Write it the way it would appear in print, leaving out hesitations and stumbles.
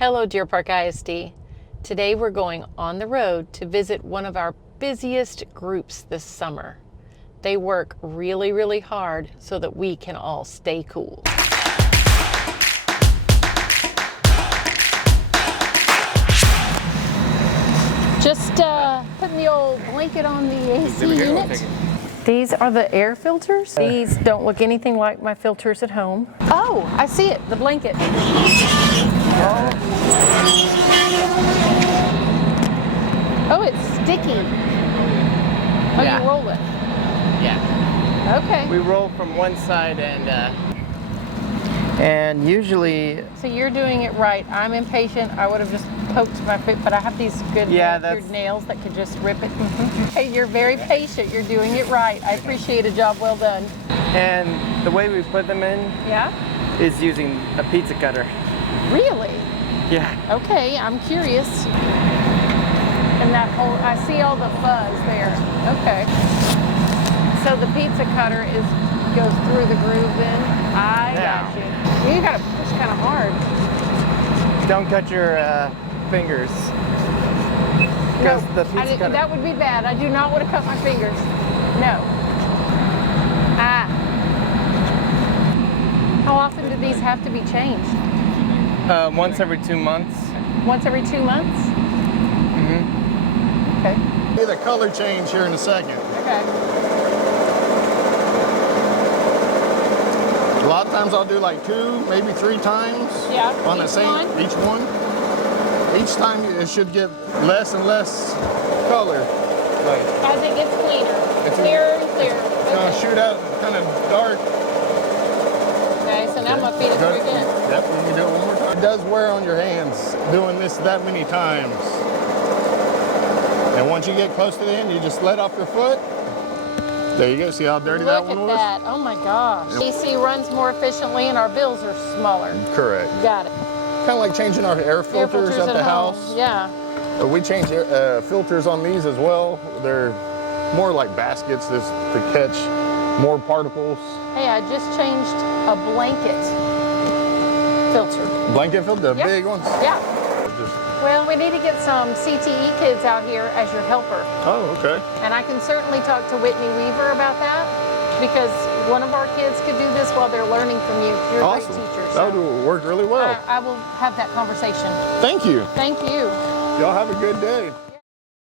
Hello, Deer Park ISD. Today we're going on the road to visit one of our busiest groups this summer. They work really, really hard so that we can all stay cool. Just putting the old blanket on the AC unit. These are the air filters. These don't look anything like my filters at home. Oh, I see it, the blanket. Oh, it's sticky. Oh, Yeah. you roll it. Yeah. Okay. We roll from one side and usually. So you're doing it right. I'm impatient. I would have just poked my foot, but I have these good manicured nails that could just rip it. Hey, you're very patient. You're doing it right. I appreciate a job well done. And the way we put them in is using a pizza cutter. Really? Yeah. Okay, I'm curious. And that whole, I see all the fuzz there. Okay. So the pizza cutter goes through the groove then? I got you. You gotta push kind of hard. Don't cut your fingers. No, The pizza cutter. that would be bad. I do not want to cut my fingers. No. How often do these have to be changed? Once every 2 months. Once every 2 months? Mm-hmm. Okay. See the color change here in a second. Okay. A lot of times I'll do like 2, maybe 3 times. Yeah. On the same, each one. Each time it should get less and less color. Like, As it gets cleaner. It's Clearer and clearer. it's gonna shoot out kind of dark. Okay, so now I'm gonna feed it through again. Yep, you can do it one more time. It does wear on your hands doing this that many times. And once you get close to the end, you just let off your foot. There you go, see how dirty that one was? Look at that, oh my gosh. AC runs more efficiently and our bills are smaller. Correct. Got it. Kind of like changing our air filters at the home. house. Yeah. We change filters on these as well. They're more like baskets to catch more particles. Hey, I just changed a blanket filter. Blanket filter, the big ones? Yeah. Well, we need to get some CTE kids out here as your helper. Oh, okay. And I can certainly talk to Whitney Weaver about that because one of our kids could do this while they're learning from you. You're Awesome. a great teacher. That would work really well. I will have that conversation. Thank you. Thank you. Y'all have a good day.